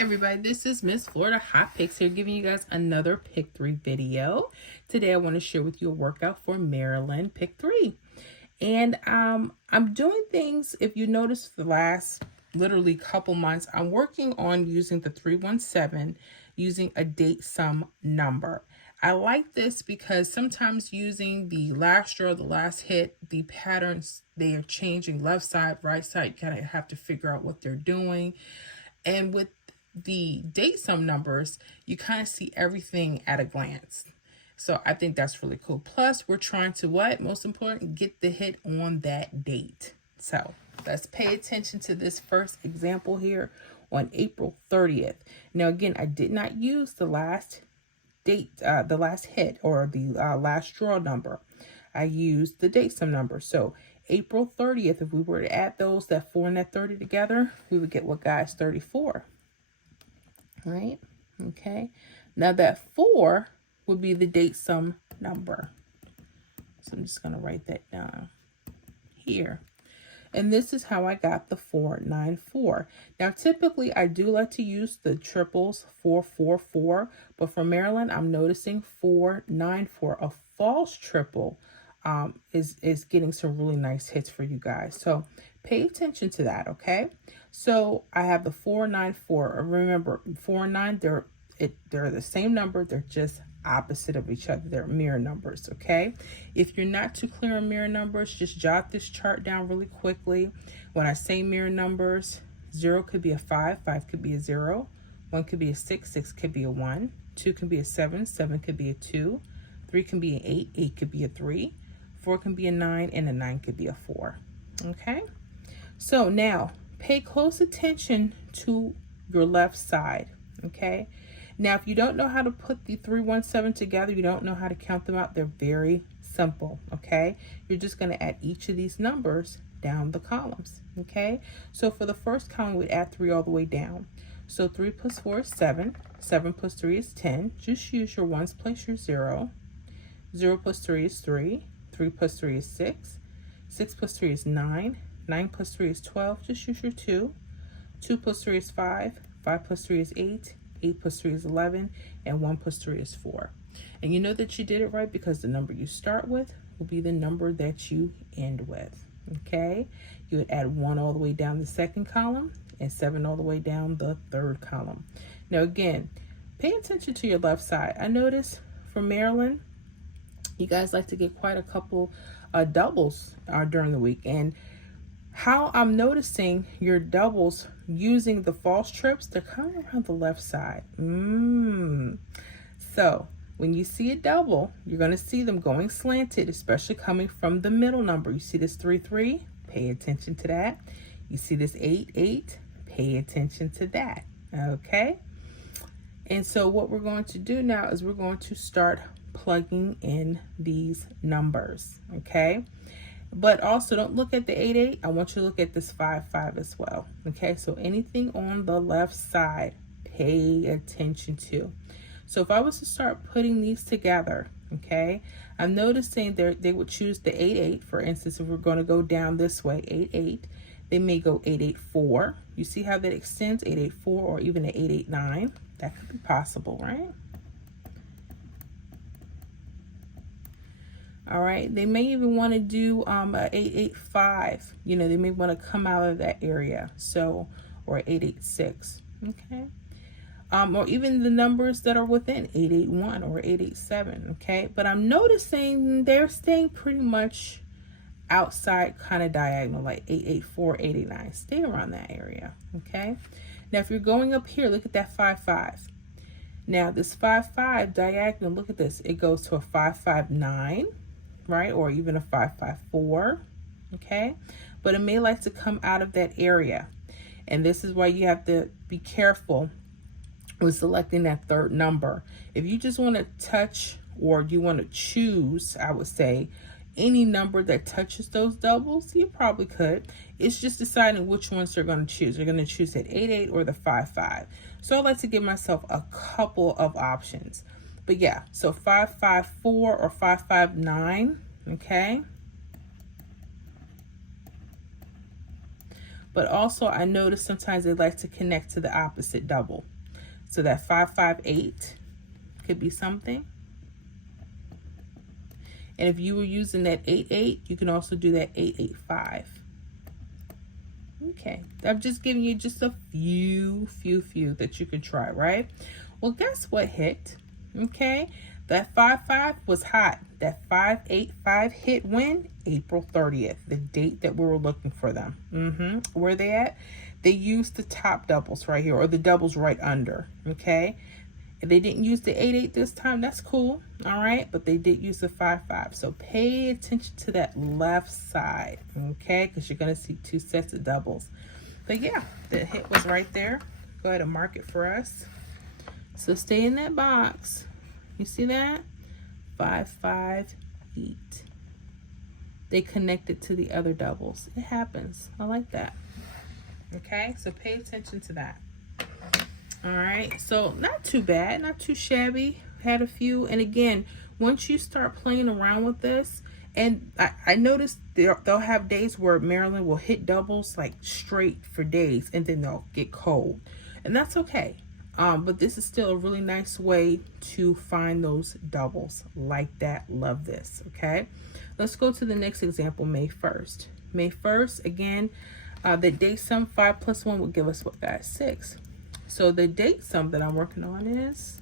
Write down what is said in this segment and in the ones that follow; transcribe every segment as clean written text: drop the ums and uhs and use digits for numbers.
everybody, this is Miss Florida Hot Picks here, giving you guys another Pick 3 video. Today I want to share with you a workout for Maryland Pick 3. And I'm doing things, if you notice, for the last literally couple months, I'm working on using the 317, using a date sum number. I like this because sometimes using the last draw, the last hit, the patterns, they are changing left side, right side. You kind of have to figure out what they're doing. And with the date sum numbers, you kind of see everything at a glance. So I think that's really cool. Plus, we're trying to what? Most important, get the hit on that date. So let's pay attention to this first example here on April 30th. Now, again, I did not use the last date, the last hit or the last draw number. I used the date sum number. So April 30th, if we were to add those, that 4 and that 30 together, we would get what, guys? 34. Right? Okay. Now that 4 would be the date sum number. So I'm just going to write that down here. And this is how I got the 494. Now, typically, I do like to use the triples 444, but for Maryland, I'm noticing 494, a false triple, is getting some really nice hits for you guys. So pay attention to that, okay? So I have the 494. Remember, 4 and 9, they're the same number. They're just opposite of each other. They're mirror numbers, okay? If you're not too clear on mirror numbers, just jot this chart down really quickly. When I say mirror numbers, 0 could be a 5, 5 could be a 0, 1 could be a 6, 6 could be a 1, 2 can be a 7, 7 could be a 2, 3 can be an 8, 8 could be a 3, 4 can be a 9, and a 9 could be a 4, okay? So now, pay close attention to your left side, okay? Now, if you don't know how to put the 317 together, you don't know how to count them out, they're very simple, okay? You're just going to add each of these numbers down the columns, okay? So for the first column, we'd add 3 all the way down. So 3 plus 4 is 7. 7 plus 3 is 10. Just use your ones, place your 0. 0 plus 3 is 3. 3 plus 3 is 6. 6 plus 3 is 9. 9 plus 3 is 12. Just use your 2. 2 plus 3 is 5. 5 plus 3 is 8. 8 plus 3 is 11, and 1 plus 3 is 4. And you know that you did it right because the number you start with will be the number that you end with, okay? You would add 1 all the way down the second column and 7 all the way down the third column. Now, again, pay attention to your left side. I noticed for Maryland, you guys like to get quite a couple doubles during the week. And how I'm noticing your doubles using the false trips, they're coming around the left side. So when you see a double, you're going to see them going slanted, especially coming from the middle number. You see this 3, 3, pay attention to that. You see this 8, 8, pay attention to that, okay? And so what we're going to do now is we're going to start plugging in these numbers, okay? But also don't look at the 8, 8. I want you to look at this 5, 5 as well. Okay, so anything on the left side, pay attention to. So if I was to start putting these together, okay, I'm noticing they would choose the 8, 8. For instance, if we're going to go down this way, 8, 8, they may go 8, 8, 4. You see how that extends, 8, 8, 4, or even an 8, 8, 9. That could be possible, right? All right, they may even want to do a 885. You know, they may want to come out of that area. So, or 886. Okay. Or even the numbers that are within 881 or 887. Okay. But I'm noticing they're staying pretty much outside, kind of diagonal, like 884, 889. Stay around that area. Okay. Now, if you're going up here, look at that 55. Now, this 55 diagonal, look at this. It goes to a 559. Right, or even a 554, okay? But it may like to come out of that area. And this is why you have to be careful with selecting that third number. If you just want to touch or you want to choose, I would say, any number that touches those doubles, you probably could. It's just deciding which ones they're going to choose. They're going to choose that 8, 8 or the 5, 5. So I like to give myself a couple of options. But yeah, so 554 or 559, okay? But also I noticed sometimes they like to connect to the opposite double. So that 558 could be something. And if you were using that 88, you can also do that 885. Okay, I'm just giving you just a few that you could try, right? Well, guess what hit? Okay, that 55 was hot. That 585 hit when? April 30th, the date that we were looking for them. Where they at? They used the top doubles right here, or the doubles right under, okay? If they didn't use the 88 this time, that's cool, all right? But they did use the 55. So pay attention to that left side, okay? Because you're going to see two sets of doubles. But yeah, the hit was right there. Go ahead and mark it for us. So stay in that box. You see that? 558. They connected to the other doubles. It happens. I like that. Okay, so pay attention to that. All right, so not too bad, not too shabby. Had a few, and again, once you start playing around with this, and I noticed they'll have days where Marilyn will hit doubles like straight for days, and then they'll get cold, and that's okay. But this is still a really nice way to find those doubles like that. Love this. Okay, let's go to the next example. May 1st. May 1st, again, the date sum 5 plus 1 will give us what, guys? 6. So the date sum that I'm working on is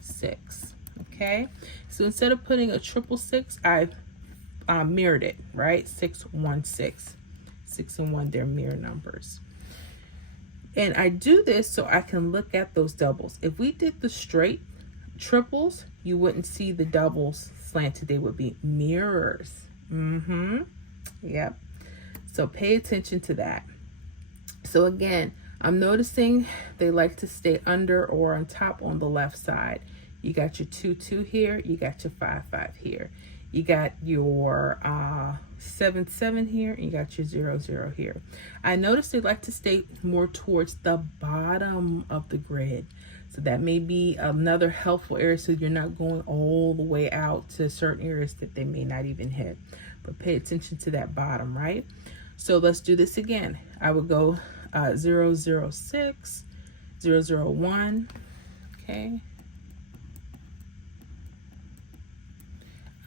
6. Okay, so instead of putting a 666, I've mirrored it, right? 616. 6 and 1, they're mirror numbers. And I do this so I can look at those doubles. If we did the straight triples, you wouldn't see the doubles slanted. They would be mirrors. Yep. So pay attention to that. So again, I'm noticing they like to stay under or on top on the left side. You got your 2 2 here. You got your 5 5 here. You got your 7 7 here. And you got your 0 0 here. I noticed they like to stay more towards the bottom of the grid. So that may be another helpful area, so you're not going all the way out to certain areas that they may not even hit. But pay attention to that bottom, right? So let's do this again. I would go 006, 001, okay.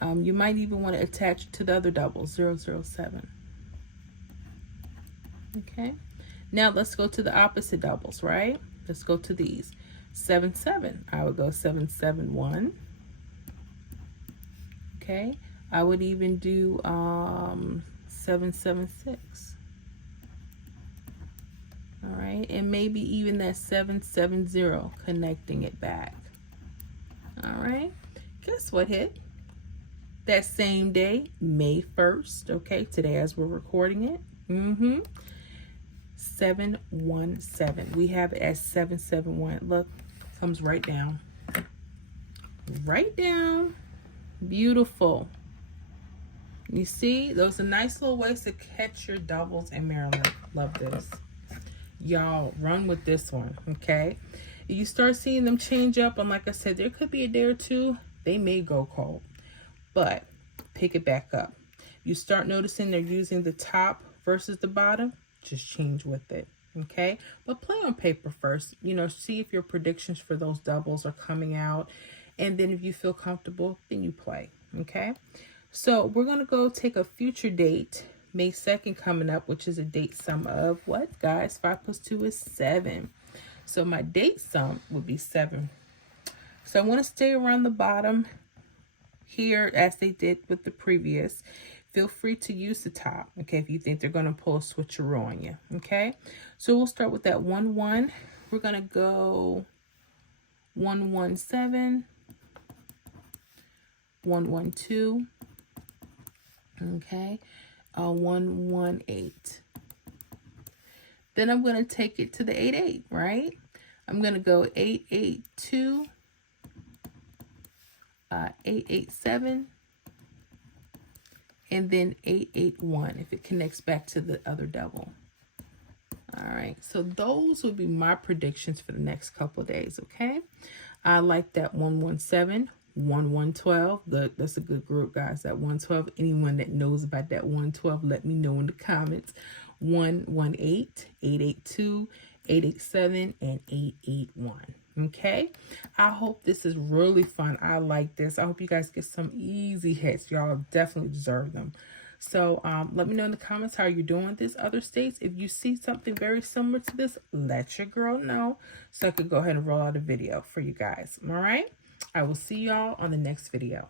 You might even want to attach it to the other double, 007. Okay. Now let's go to the opposite doubles, right? Let's go to these. 7 7. I would go 771. Okay. I would even do 776. All right, and maybe even that 770, connecting it back. All right, guess what hit? That same day, May 1st, okay, today as we're recording it. 717. We have it as 771. Look, comes right down. Right down. Beautiful. You see, those are nice little ways to catch your doubles in Maryland. Love this. Y'all run with this one, okay? If you start seeing them change up, and like I said, there could be a day or two, they may go cold, but pick it back up. You start noticing they're using the top versus the bottom, just change with it, okay? But play on paper first, you know, see if your predictions for those doubles are coming out, and then if you feel comfortable, then you play, okay? So we're going to go take a future date, May 2nd coming up, which is a date sum of what, guys? 5 plus 2 is 7. So my date sum would be 7. So I want to stay around the bottom here as they did with the previous. Feel free to use the top, okay, if you think they're going to pull a switcheroo on you, okay? So we'll start with that 1 1. We're going to go 117, 112, okay? 118. Then I'm going to take it to the 88, right? I'm going to go 882, 887, and then 881 if it connects back to the other double. All right, so those would be my predictions for the next couple of days, okay? I like that 117. 112, good. That's a good group, guys. That 112. Anyone that knows about that 112, let me know in the comments. 118, 882, 887, and 881. Okay, I hope this is really fun. I like this. I hope you guys get some easy hits. Y'all definitely deserve them. So let me know in the comments how you're doing with this other states. If you see something very similar to this, let your girl know so I could go ahead and roll out a video for you guys. All right, I will see y'all on the next video.